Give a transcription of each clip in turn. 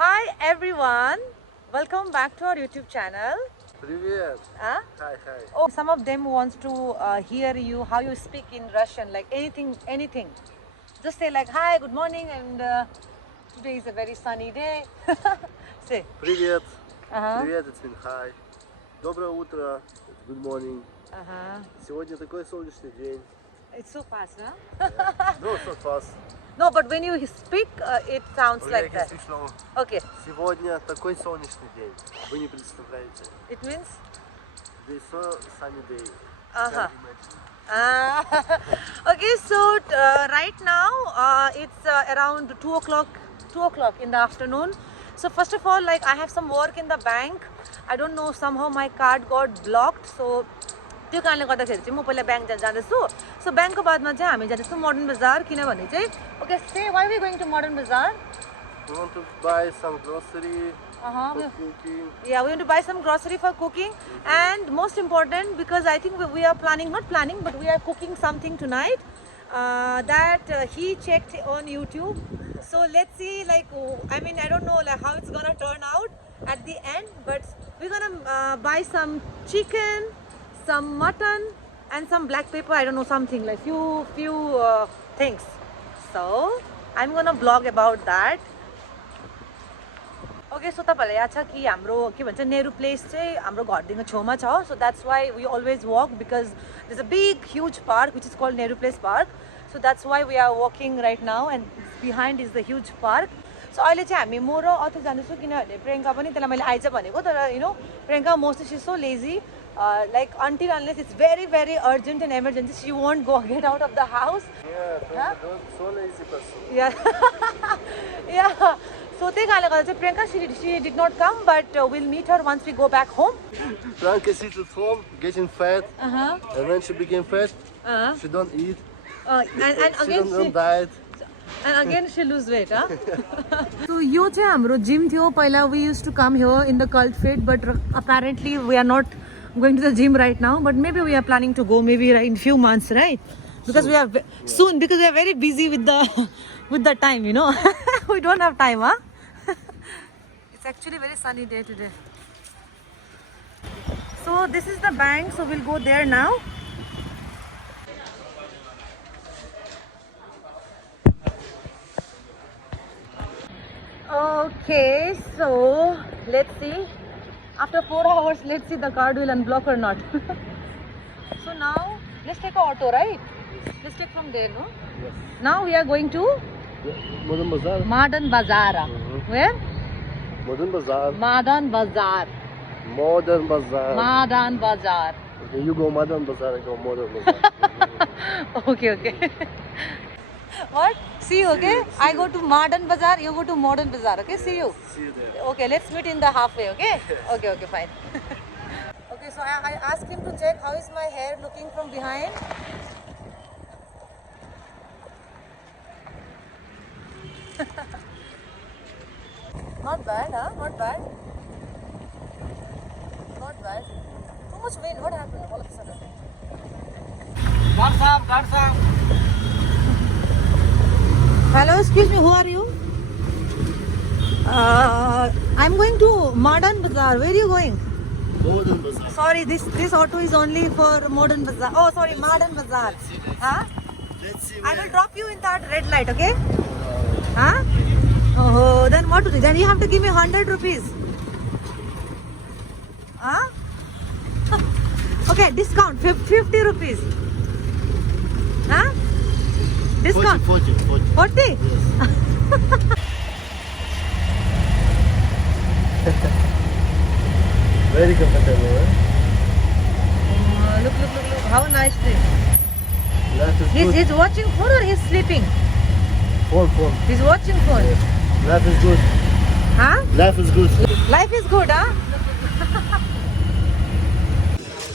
Hi everyone, welcome back to our YouTube channel. Привет. Huh? Hi. Oh, some of them wants to hear you how you speak in Russian, like anything. Just say like hi, good morning, and today is a very sunny day. Say. Привет. Uh-huh. Привет, it's been hi. Доброе утро. It's good morning. Uh-huh. Сегодня такой солнечный день. It's so fast, huh? Yeah. No, it's not fast. No, but when you speak, it sounds like that. Okay. Сегодня такой солнечный день. Вы не представляете. It means? It's so sunny day. Uh-huh. Can't imagine. Okay, so right now it's around 2 o'clock in the afternoon. So first of all, like I have some work in the bank. I don't know, somehow my card got blocked. So त्यो कारणले गर्दाखेरि चाहिँ म पहिला bank जाँदैछु. सो ब्याङ्कको बादमा चाहिँ हामी जाँदैछौँ मोडर्न बजार किनभने चाहिँ okay so why we going to modern bazaar? We want to buy some grocery for cooking. Yeah, we want to buy some grocery for cooking, and most important because I think we are not planning, but we are cooking something tonight that he checked on YouTube. So let's see, like I mean I don't know like how it's gonna turn out at the end, but we're gonna buy some chicken, some mutton, and some black pepper. I don't know, something like few things. So I'm gonna vlog about that. Okay, so तपाईहरुलाई याद छ कि हाम्रो के भन्छ Nehru place चाहिँ हाम्रो घरदेखि छेउमा छ. So that's why we always walk because there's a big huge park which is called Nehru Place Park. So that's why we are walking right now, and behind is the huge park. So अहिले चाहिँ हामी म र अथु जान्छौँ किनभने प्रियंका पनि त्यसलाई मैले eyes भनेको तर you know Priyanka mostly she's so lazy. Like until unless it's very urgent and emergency, she won't get out of the house. Yeah, so lazy person. Yeah. Yeah. So त्यही कारणले गर्दा चाहिँ Priyanka she did not come, but we'll meet her once we go back home. Priyanka sits at home getting fat, and when she became fat, she don't eat. And She again don't diet. and again she lose weight, huh? So यो चाहिँ हाम्रो gym थियो पहिला. We used to come here in the Cult Fit, but apparently we are not going to the gym right now, but maybe we are planning to go maybe in few months, right? Because we are soon, because we are very busy with the time, you know. We don't have time, huh? It's actually a very sunny day today. So this is the bank, so we'll go there now. Okay, so let's see. After 4 hours, let's see the card will unblock or not. So now, let's take an auto, right? Let's take from there, no? Yes. Now we are going to Modern Bazaar. Madan Bazaar. Where? Modern Bazaar. Madan Bazaar. Modern Bazaar. Madan Bazaar. Okay, you go Modern Bazaar, I go Modern Bazaar. Okay. What? See you, okay? I go to Madan Bazaar, you go to Modern Bazaar, okay? See you. See you there. Okay, let's meet in the halfway, okay? Okay, fine. Okay, so I asked him to check how is my hair looking from behind. Not bad, huh? Not bad. Not bad. Too much wind. What happened all of a sudden? Guard Sam. Hello, excuse me, who are you? I'm going to Modern Bazaar. Where are you going? Modern Bazaar. Sorry, this auto is only for Modern Bazaar. Oh, sorry, Modern Bazaar. Huh? Let's see I will drop you in that red light, okay? Huh? Oh, then what to do? Then you have to give me 100 rupees. Huh? Okay, discount 50 rupees. Huh? Discount 40. 40? Yes. Very comfortable, eh? Look. How nice this. Life is good. He's watching phone or he's sleeping? Phone. He's watching phone. Yes. Life is good. Huh? Life is good. Life is good, huh?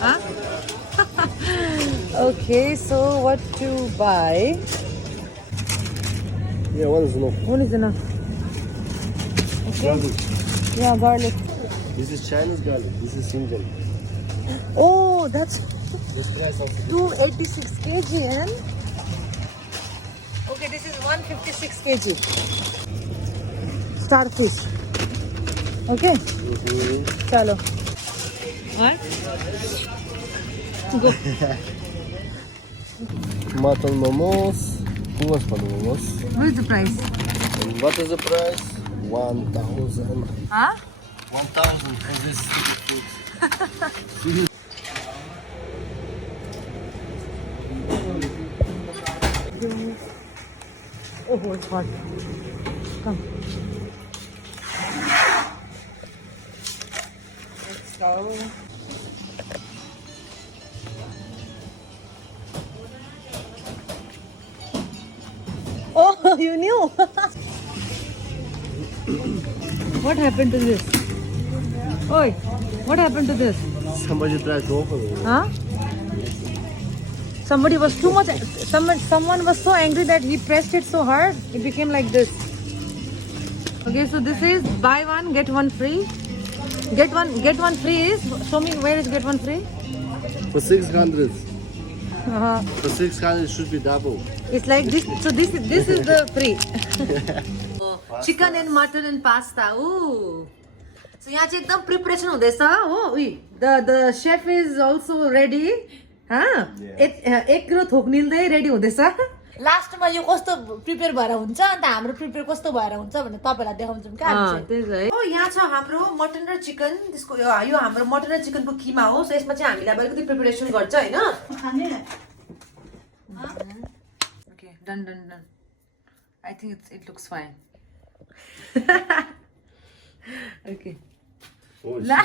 Huh? Okay, so what to buy? Yeah, one is enough. One is enough. Okay. Garlic. Yeah, garlic. This is Chinese garlic. This is Indian. Oh, that's This price of 286 kg and okay, this is 156 kg. Starfish. Okay. Chalo. What? Go. Mutton momos. Who was for the momos? What is the price? And what is the price? 1,000. Huh? 1,000 for this stupid food. Oh, it's hot. Come. Let's go. Oh, you knew. What happened to this? Oi, what happened to this? Somebody tried to open it. Huh? Somebody was too much. Someone was so angry that he pressed it so hard. It became like this. Okay, so this is buy one get one free. Get one free is. Show me where is get one free. For 600. Uh-huh. For 600 should be double. It's like this. So this is the free. Chicken and mutton and pasta. Ooh. So यहाँ चाहिँ एकदम preparation हुँदैछ हो उही the chef is also ready. एक kilo थोक निल्दै ready हुँदैछ लास्टमा यो कस्तो प्रिपेयर भएर हुन्छ अन्त हाम्रो प्रिपेयर कस्तो भएर हुन्छ भनेर तपाईहरुलाई देखाउँछौँ के हामी त्यही हो यहाँ छ हाम्रो मटन र चिकन त्यसको यो हाम्रो मटन र चिकनको किमा हो सो यसमा चाहिँ हामीले अब अलिकति प्रिपरेसन गर्छ हैन खाने okay done I think it looks fine okay Oh, La.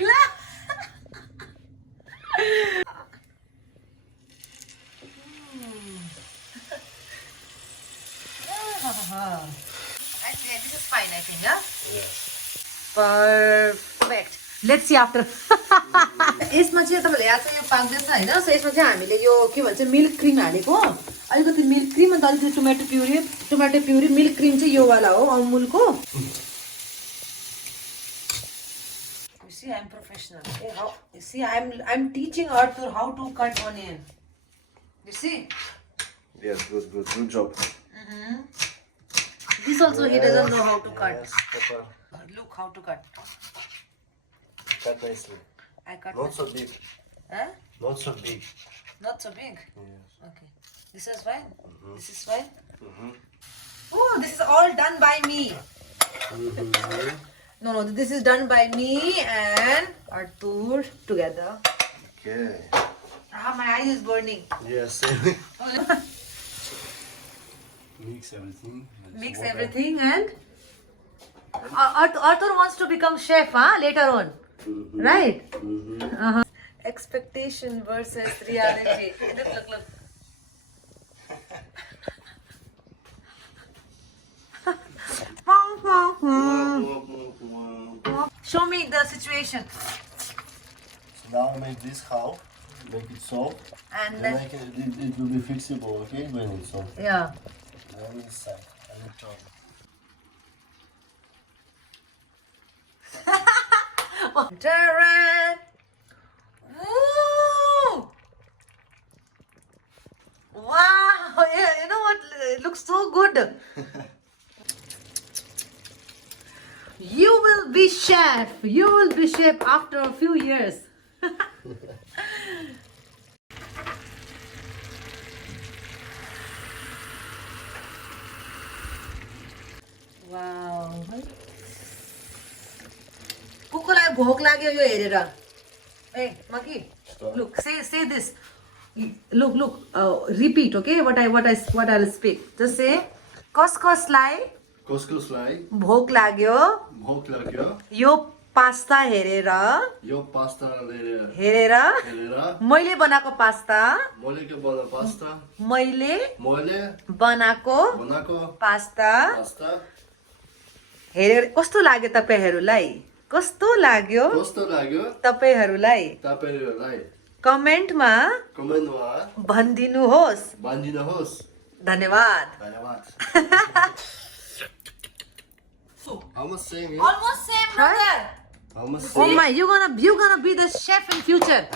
La. This is fine, I think, huh? Yeah. Perfect. Let's see after. यसमा चाहिँ तपाईले यहाँ चाहिँ यो पाक्दैछ हैन सो यसमा चाहिँ हामीले यो के भन्छ मिल्क क्रीम हालेको अलिकति मिल्क क्रीम अनि अलिकति टोमेटो प्युरी मिल्क क्रीम चाहिँ यो वाला हो अमुलको You see, I'm professional. Okay, you see, I'm teaching Arthur how to cut onion. You see? Yes, good job. This also he doesn't know how to cut. Yes, pepper. Look how to cut. Cut nicely. I cut. Not so big. Huh? Not so big. Not so big. Yes. Okay. This is fine. This is fine. Mm-hmm. Oh, this is all done by me. No, this is done by me and Arthur together. Okay. My eye is burning. Yes. Mix everything. Mix everything and Arthur wants to become chef, later on. Right? Expectation versus reality. Look. Show me the situation. So now make this half, make it soft, And then then, it will be fixable, okay, when it's soft. yeah. Then this side, and the top. Taran! Woo! Wow! Yeah, you know what? It looks so good. You will be chef. You will be chef after a few years. Wow. कुकुरलाई भोक लाग्यो यो हेरेर ए मकी look say this look repeat okay what I'll speak just say कसलाई कसलाई भोक लाग्यो यो pasta हेरेर हेरेर मैले बनाएको पास्ता मैले बनाएको पास्ता हेरेर कस्तो लाग्यो तपाईहरुलाई तपाईहरुलाई कमेन्टमा भनिदिनुहोस् धन्यवाद Almost same, yeah? almost same brother. Almost Oh same. my, you're gonna be the chef in future.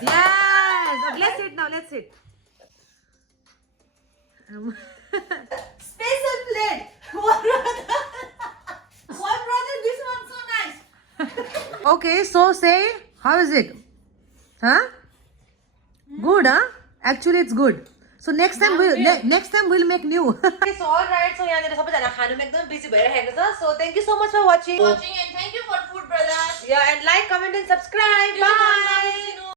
Yes. Let's eat now. Let's eat. Special plate. Okay, so say, how is it? Huh? Good, huh? Actually, it's good. So next time we'll make new. Okay, so all right. So यहाँ सबैजना खानुमा एकदम busy भइरहेको छ. So thank you so much for watching. And thank you for food, brothers. Yeah, and like, comment, and subscribe. Bye.